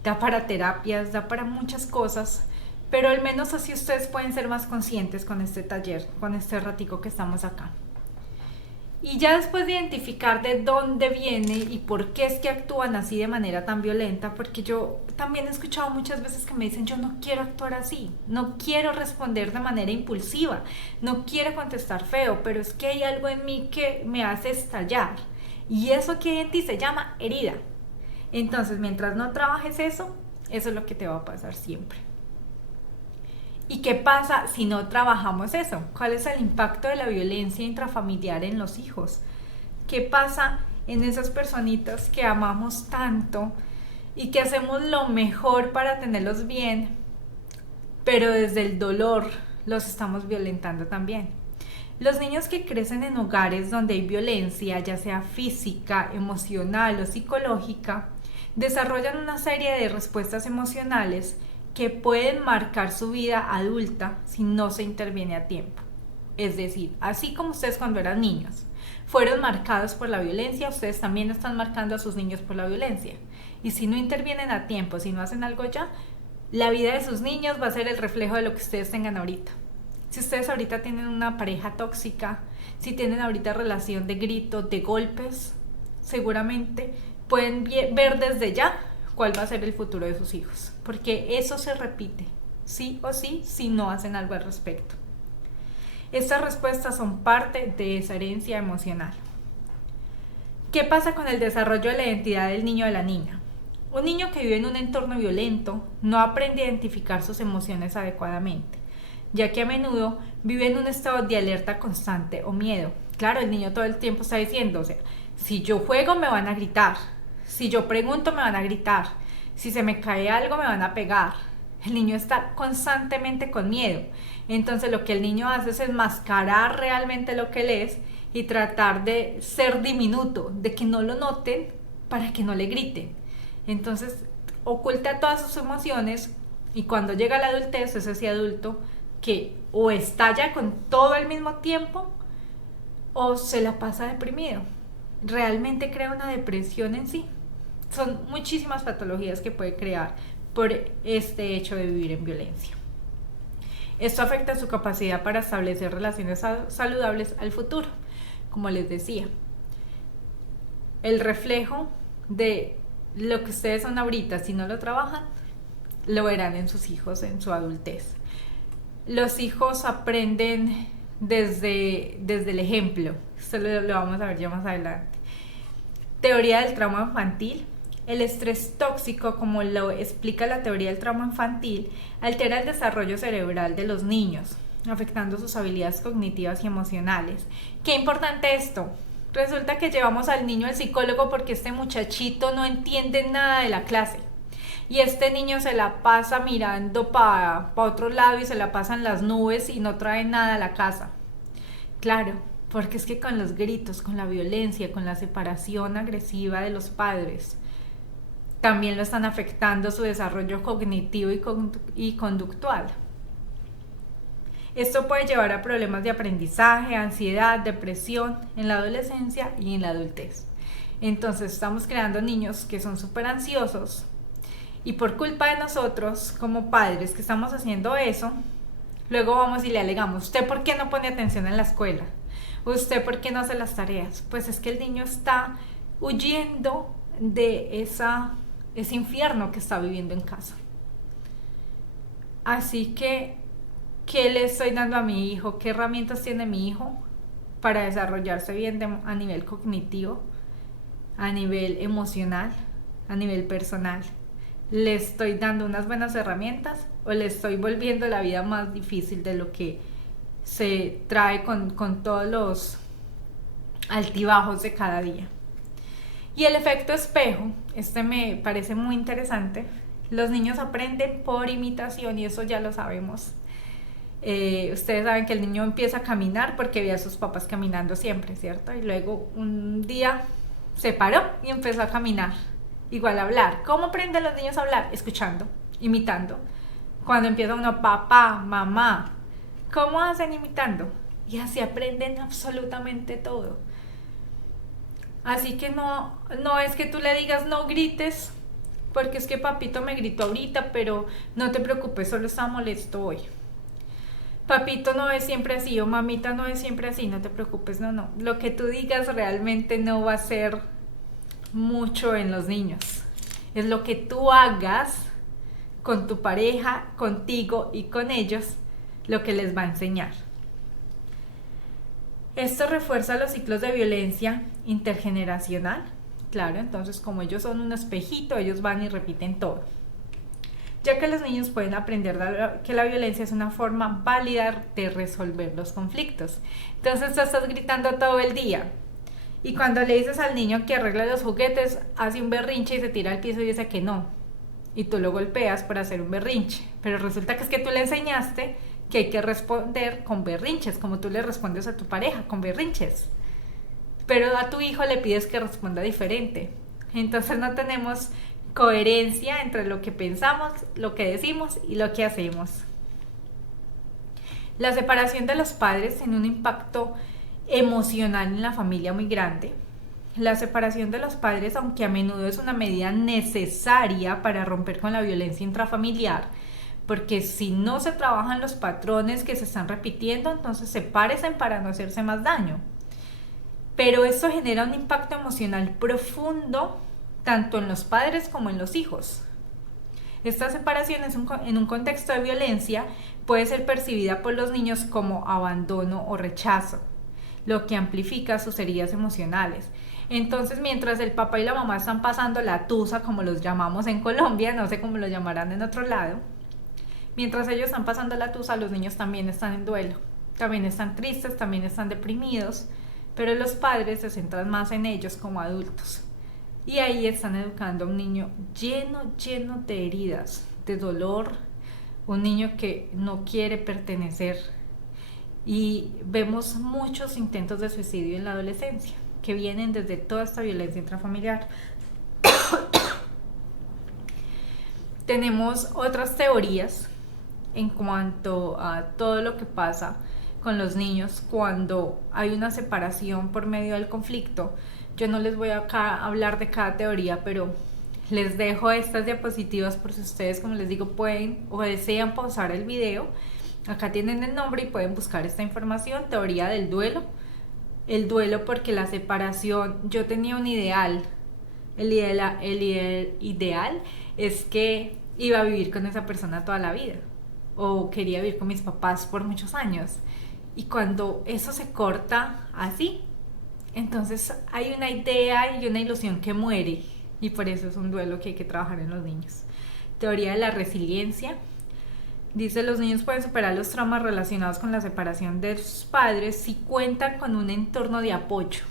Da para terapias, da para muchas cosas, pero al menos así ustedes pueden ser más conscientes con este taller, con este ratico que estamos acá. Y ya después de identificar de dónde viene y por qué es que actúan así de manera tan violenta, porque yo también he escuchado muchas veces que me dicen, yo no quiero actuar así, no quiero responder de manera impulsiva, no quiero contestar feo, pero es que hay algo en mí que me hace estallar. Y eso que en ti se llama herida. Entonces, mientras no trabajes eso es lo que te va a pasar siempre. ¿Y qué pasa si no trabajamos eso? ¿Cuál es el impacto de la violencia intrafamiliar en los hijos? ¿Qué pasa en esas personitas que amamos tanto y que hacemos lo mejor para tenerlos bien, pero desde el dolor los estamos violentando también? Los niños que crecen en hogares donde hay violencia, ya sea física, emocional o psicológica, desarrollan una serie de respuestas emocionales que pueden marcar su vida adulta si no se interviene a tiempo. Es decir, así como ustedes cuando eran niños fueron marcados por la violencia, ustedes también están marcando a sus niños por la violencia. Y si no intervienen a tiempo, si no hacen algo ya, la vida de sus niños va a ser el reflejo de lo que ustedes tengan ahorita. Si ustedes ahorita tienen una pareja tóxica, si tienen ahorita relación de gritos, de golpes, seguramente pueden ver desde ya cuál va a ser el futuro de sus hijos, porque eso se repite, sí o sí, si no hacen algo al respecto. Estas respuestas son parte de esa herencia emocional. ¿Qué pasa con el desarrollo de la identidad del niño o de la niña? Un niño que vive en un entorno violento no aprende a identificar sus emociones adecuadamente, ya que a menudo vive en un estado de alerta constante o miedo. Claro, el niño todo el tiempo está diciendo, o sea, si yo juego me van a gritar, si yo pregunto me van a gritar, si se me cae algo me van a pegar. El niño está constantemente con miedo. Entonces lo que el niño hace es enmascarar realmente lo que él es y tratar de ser diminuto, de que no lo noten para que no le griten. Entonces oculta todas sus emociones y cuando llega la adultez es ese adulto que o estalla con todo al mismo tiempo o se la pasa deprimido. Realmente crea una depresión en sí. Son muchísimas patologías que puede crear por este hecho de vivir en violencia. Esto afecta su capacidad para establecer relaciones saludables al futuro. Como les decía, el reflejo de lo que ustedes son ahorita, si no lo trabajan, lo verán en sus hijos en su adultez. Los hijos aprenden desde el ejemplo. Esto lo vamos a ver ya más adelante. Teoría del trauma infantil. El estrés tóxico, como lo explica la teoría del trauma infantil, altera el desarrollo cerebral de los niños, afectando sus habilidades cognitivas y emocionales. Qué importante esto. Resulta que llevamos al niño al psicólogo porque este muchachito no entiende nada de la clase. Y este niño se la pasa mirando para otro lado y se la pasa en las nubes y no trae nada a la casa. Claro, porque es que con los gritos, con la violencia, con la separación agresiva de los padres, también lo están afectando su desarrollo cognitivo y conductual. Esto puede llevar a problemas de aprendizaje, ansiedad, depresión en la adolescencia y en la adultez. Entonces estamos creando niños que son súper ansiosos y por culpa de nosotros como padres que estamos haciendo eso, luego vamos y le alegamos, ¿usted por qué no pone atención en la escuela? ¿Usted por qué no hace las tareas? Pues es que el niño está huyendo de ese infierno que está viviendo en casa. Así que, ¿qué le estoy dando a mi hijo? ¿Qué herramientas tiene mi hijo para desarrollarse bien a nivel cognitivo, a nivel emocional, a nivel personal? ¿Le estoy dando unas buenas herramientas o le estoy volviendo la vida más difícil de lo que se trae con todos los altibajos de cada día? Y el efecto espejo, este me parece muy interesante. Los niños aprenden por imitación y eso ya lo sabemos. Ustedes saben que el niño empieza a caminar porque ve a sus papás caminando siempre, ¿cierto? Y luego un día se paró y empezó a caminar. Igual a hablar. ¿Cómo aprenden los niños a hablar? Escuchando, imitando. Cuando empieza uno, papá, mamá, ¿cómo hacen imitando? Y así aprenden absolutamente todo. Así que no es que tú le digas no grites, porque es que papito me gritó ahorita, pero no te preocupes, solo está molesto hoy. Papito no es siempre así, o mamita no es siempre así, no te preocupes, no. Lo que tú digas realmente no va a ser mucho en los niños. Es lo que tú hagas con tu pareja, contigo y con ellos, lo que les va a enseñar. Esto refuerza los ciclos de violencia intergeneracional Claro, entonces como ellos son un espejito, ellos van y repiten todo. Ya que los niños pueden aprender que la violencia es una forma válida de resolver los conflictos. Entonces tú estás gritando todo el día y cuando le dices al niño que arregle los juguetes, hace un berrinche y se tira al piso y dice que no. Y tú lo golpeas por hacer un berrinche. Pero resulta que es que tú le enseñaste que hay que responder con berrinches, como tú le respondes a tu pareja, con berrinches. Pero a tu hijo le pides que responda diferente. Entonces no tenemos coherencia entre lo que pensamos, lo que decimos y lo que hacemos. La separación de los padres tiene un impacto emocional en la familia muy grande. La separación de los padres, aunque a menudo es una medida necesaria para romper con la violencia intrafamiliar, porque si no se trabajan los patrones que se están repitiendo, entonces sepárense para no hacerse más daño. Pero esto genera un impacto emocional profundo tanto en los padres como en los hijos. Esta separación en un contexto de violencia puede ser percibida por los niños como abandono o rechazo, lo que amplifica sus heridas emocionales. Entonces, mientras el papá y la mamá están pasando la tusa, como los llamamos en Colombia, no sé cómo lo llamarán en otro lado, mientras ellos están pasando la tusa, los niños también están en duelo, también están tristes, también están deprimidos, pero los padres se centran más en ellos como adultos. Y ahí están educando a un niño lleno de heridas, de dolor, un niño que no quiere pertenecer. Y vemos muchos intentos de suicidio en la adolescencia, que vienen desde toda esta violencia intrafamiliar. Tenemos otras teorías en cuanto a todo lo que pasa con los niños cuando hay una separación por medio del conflicto. Yo no les voy a hablar de cada teoría, pero les dejo estas diapositivas por si ustedes, como les digo, pueden o desean pausar el video. Acá tienen el nombre y pueden buscar esta información. Teoría del duelo. El duelo porque la separación, yo tenía un ideal. El ideal es que iba a vivir con esa persona toda la vida. O quería vivir con mis papás por muchos años. Y cuando eso se corta así, entonces hay una idea y una ilusión que muere, y por eso es un duelo que hay que trabajar en los niños. Teoría de la resiliencia. Dice, los niños pueden superar los traumas relacionados con la separación de sus padres si cuentan con un entorno de apoyo.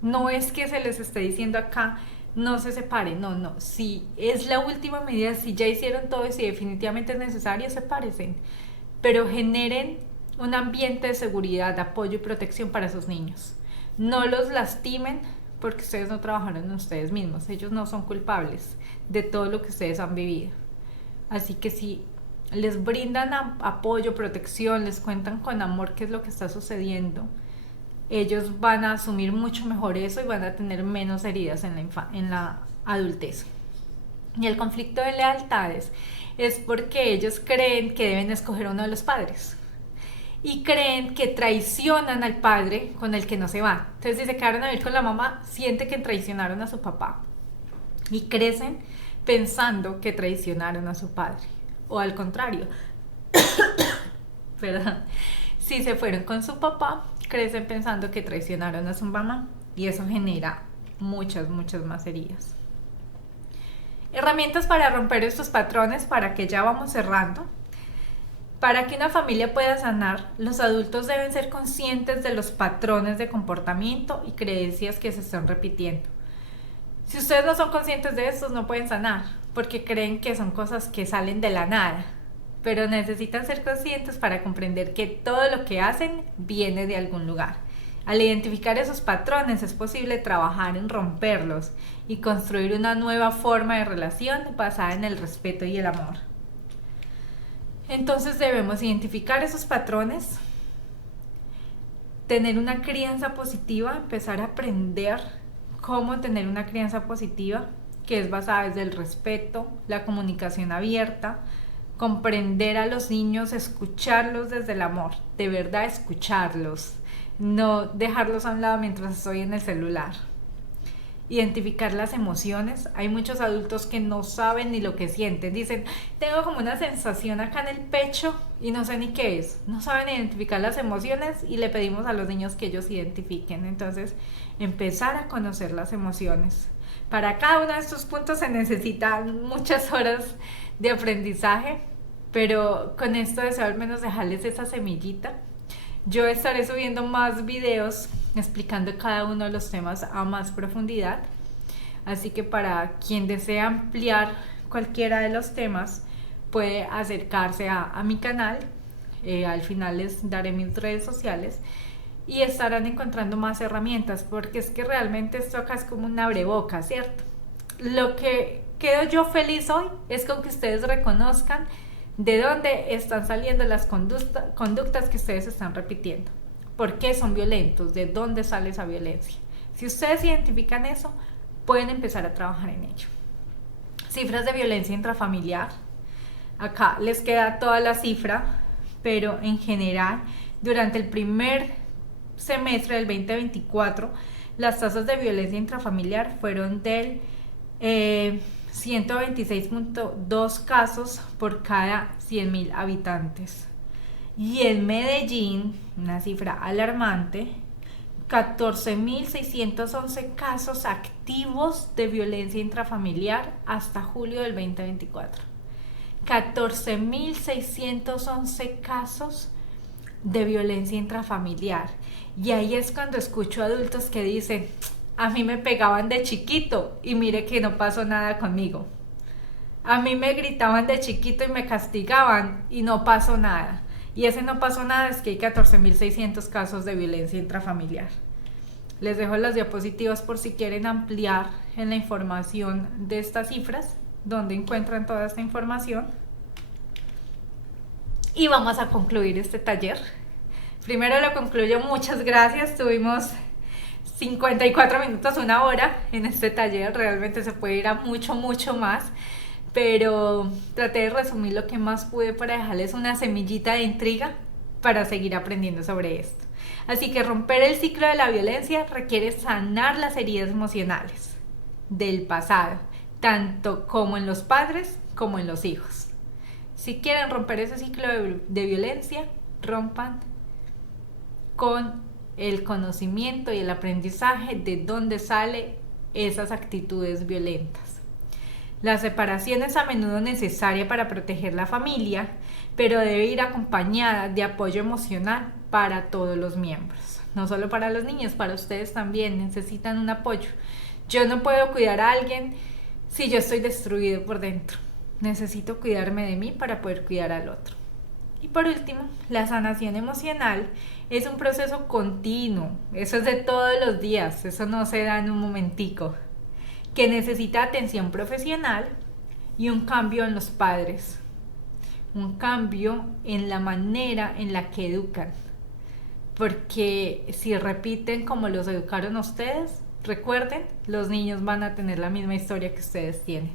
No es que se les esté diciendo acá, no se separen, no. Si es la última medida, si ya hicieron todo y si definitivamente es necesario, sepárense. Pero generen un ambiente de seguridad, apoyo y protección para sus niños. No los lastimen porque ustedes no trabajaron en ustedes mismos. Ellos no son culpables de todo lo que ustedes han vivido. Así que si les brindan apoyo, protección, les cuentan con amor qué es lo que está sucediendo, ellos van a asumir mucho mejor eso y van a tener menos heridas en la adultez. Y el conflicto de lealtades es porque ellos creen que deben escoger uno de los padres. Y creen que traicionan al padre con el que no se van. Entonces, si se quedaron a vivir con la mamá, sienten que traicionaron a su papá. Y crecen pensando que traicionaron a su padre. O al contrario. Perdón. Si se fueron con su papá, crecen pensando que traicionaron a su mamá. Y eso genera muchas más heridas. Herramientas para romper estos patrones, para que ya vamos cerrando. Para que una familia pueda sanar, los adultos deben ser conscientes de los patrones de comportamiento y creencias que se están repitiendo. Si ustedes no son conscientes de estos, no pueden sanar, porque creen que son cosas que salen de la nada. Pero necesitan ser conscientes para comprender que todo lo que hacen viene de algún lugar. Al identificar esos patrones es posible trabajar en romperlos y construir una nueva forma de relación basada en el respeto y el amor. Entonces debemos identificar esos patrones, tener una crianza positiva, empezar a aprender cómo tener una crianza positiva, que es basada desde el respeto, la comunicación abierta, comprender a los niños, escucharlos desde el amor, de verdad escucharlos, no dejarlos a un lado mientras estoy en el celular. Identificar las emociones. Hay muchos adultos que no saben ni lo que sienten. Dicen, tengo como una sensación acá en el pecho y no sé ni qué es. No saben identificar las emociones y le pedimos a los niños que ellos identifiquen. Entonces, empezar a conocer las emociones. Para cada uno de estos puntos se necesitan muchas horas de aprendizaje, pero con esto deseo al menos dejarles esa semillita. Yo estaré subiendo más videos explicando cada uno de los temas a más profundidad, así que para quien desea ampliar cualquiera de los temas puede acercarse a mi canal. Al final les daré mis redes sociales y estarán encontrando más herramientas, porque es que realmente esto acá es como un abrebocas, ¿cierto? Lo que quedo yo feliz hoy es con que ustedes reconozcan de dónde están saliendo las conductas que ustedes están repitiendo, por qué son violentos, de dónde sale esa violencia. Si ustedes identifican eso, pueden empezar a trabajar en ello. Cifras de violencia intrafamiliar. Acá les queda toda la cifra, pero en general, durante el primer semestre del 2024, las tasas de violencia intrafamiliar fueron del 126.2 casos por cada 100.000 habitantes. Y en Medellín, una cifra alarmante, 14.611 casos activos de violencia intrafamiliar hasta julio del 2024. 14.611 casos de violencia intrafamiliar. Y ahí es cuando escucho adultos que dicen: a mí me pegaban de chiquito y mire que no pasó nada conmigo. A mí me gritaban de chiquito y me castigaban y no pasó nada. Y ese no pasó nada es que hay 14.600 casos de violencia intrafamiliar. Les dejo las diapositivas por si quieren ampliar en la información de estas cifras, donde encuentran toda esta información. Y vamos a concluir este taller. Primero lo concluyo, muchas gracias. Tuvimos 54 minutos, una hora en este taller. Realmente se puede ir a mucho más, pero traté de resumir lo que más pude para dejarles una semillita de intriga para seguir aprendiendo sobre esto. Así que romper el ciclo de la violencia requiere sanar las heridas emocionales del pasado, tanto como en los padres como en los hijos. Si quieren romper ese ciclo de violencia, rompan con el conocimiento y el aprendizaje de dónde salen esas actitudes violentas. La separación es a menudo necesaria para proteger la familia, pero debe ir acompañada de apoyo emocional para todos los miembros. No solo para los niños, para ustedes también necesitan un apoyo. Yo no puedo cuidar a alguien si yo estoy destruido por dentro. Necesito cuidarme de mí para poder cuidar al otro. Y por último, la sanación emocional es un proceso continuo. Eso es de todos los días, eso no se da en un momentico, que necesita atención profesional y un cambio en los padres, un cambio en la manera en la que educan, porque si repiten como los educaron ustedes, recuerden, los niños van a tener la misma historia que ustedes tienen.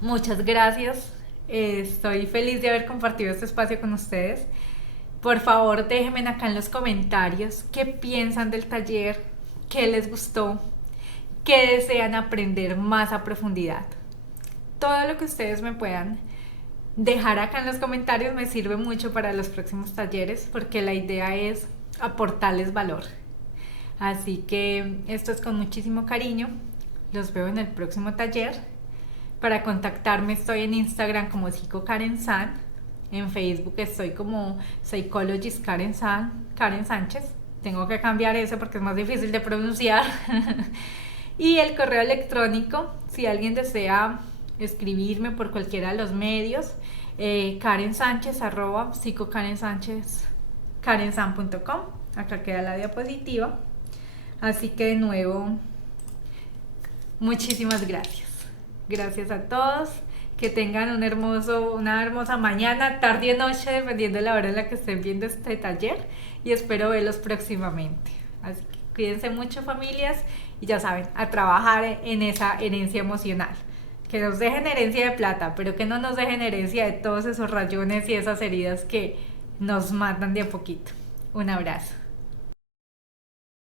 Muchas gracias, estoy feliz de haber compartido este espacio con ustedes. Por favor, déjenme acá en los comentarios qué piensan del taller, qué les gustó, qué desean aprender más a profundidad. Todo lo que ustedes me puedan dejar acá en los comentarios me sirve mucho para los próximos talleres, porque la idea es aportarles valor. Así que esto es con muchísimo cariño. Los veo en el próximo taller. Para contactarme estoy en Instagram como Psico Karen San. En Facebook estoy como Psychologist Karen Sánchez. Tengo que cambiar eso porque es más difícil de pronunciar. Y el correo electrónico, si alguien desea escribirme por cualquiera de los medios, karensanchez@psicokarensanchez.com. Acá queda la diapositiva. Así que de nuevo, muchísimas gracias. Gracias a todos. Que tengan una hermosa mañana, tarde o noche, dependiendo de la hora en la que estén viendo este taller. Y espero verlos próximamente. Así que cuídense mucho, familias. Y ya saben, a trabajar en esa herencia emocional. Que nos dejen herencia de plata, pero que no nos dejen herencia de todos esos rayones y esas heridas que nos matan de a poquito. Un abrazo.